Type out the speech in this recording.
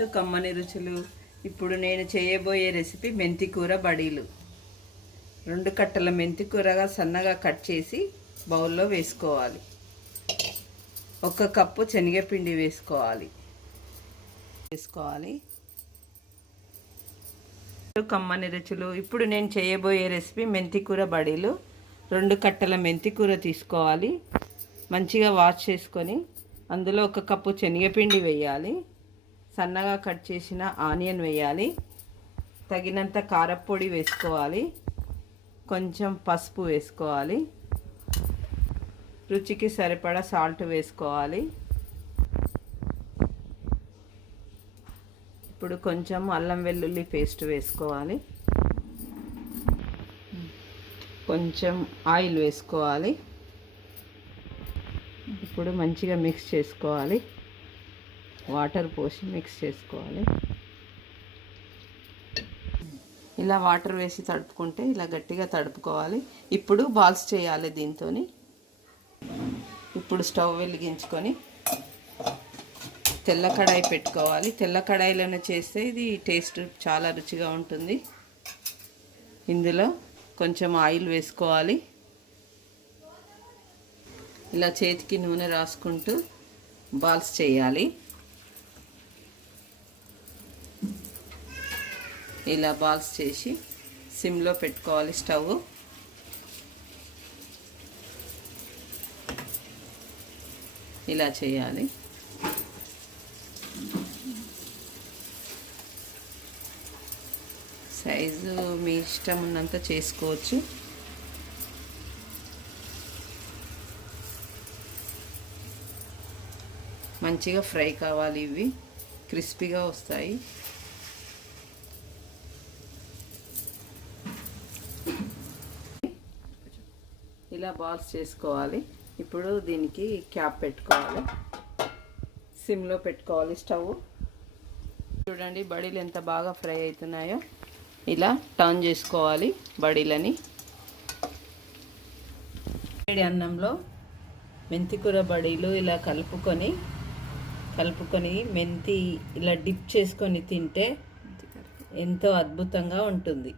To కమ్మని రుచులు. ఇప్పుడు నేను చేయబోయే రెసిపీ మెంతికూర బడీలు. 2 కట్టల మెంతికూరగా సన్నగా కట్ చేసి బౌల్లో వేసుకోవాలి. 1 కప్పు శనగపిండి వేసుకోవాలి. కమ్మని రుచులు. ఇప్పుడు నేను చేయబోయే రెసిపీ మెంతికూర బడీలు. 2 కట్టల మెంతికూర తీసుకోవాలి. మంచిగా వాష్ చేసుకొని అందులో 1 కప్పు శనగపిండి వేయాలి. సన్నగా కట్ చేసిన ఆనియన్ వేయాలి. తగినంత కారపొడి వేసుకోవాలి. కొంచెం పసుపు వేసుకోవాలి. రుచికి సరిపడా సాల్ట్ వేసుకోవాలి. ఇప్పుడు కొంచెం అల్లం వెల్లుల్లి పేస్ట్ వేసుకోవాలి. కొంచెం ఆయిల్ వేసుకోవాలి. ఇప్పుడు మంచిగా మిక్స్ చేసుకోవాలి. వాటర్ పోసి మిక్స్ చేసుకోవాలి. ఇలా వాటర్ వేసి తడుపుకుంటే ఇలా గట్టిగా తడుపుకోవాలి. ఇప్పుడు బాల్స్ చేయాలి దీంతో. ఇప్పుడు స్టవ్ వెలిగించుకొని తెల్ల కడాయి పెట్టుకోవాలి. తెల్ల కడాయిలోనే చేస్తే ఇది టేస్ట్ చాలా రుచిగా ఉంటుంది. ఇందులో కొంచెం ఆయిల్ వేసుకోవాలి. ఇలా చేతికి నూనె రాసుకుంటూ బాల్స్ చేయాలి. ఇలా బాల్స్ చేసి సిమ్లో పెట్టుకోవాలి స్టవ్. ఇలా చేయాలి. సైజు మీ ఇష్టం ఉన్నంత చేసుకోవచ్చు. మంచిగా ఫ్రై కావాలి. ఇవి క్రిస్పీగా వస్తాయి. ఇలా బాల్స్ చేసుకోవాలి. ఇప్పుడు దీనికి క్యాప్ పెట్టుకోవాలి. సిమ్లో పెట్టుకోవాలి స్టవ్. చూడండి బడీలు ఎంత బాగా ఫ్రై అవుతున్నాయో. ఇలా టర్న్ చేసుకోవాలి బడీలని. వేడి అన్నంలో మెంతికూర బడీలు ఇలా కలుపుకొని మెంతి ఇలా డిప్ చేసుకొని తింటే ఎంతో అద్భుతంగా ఉంటుంది.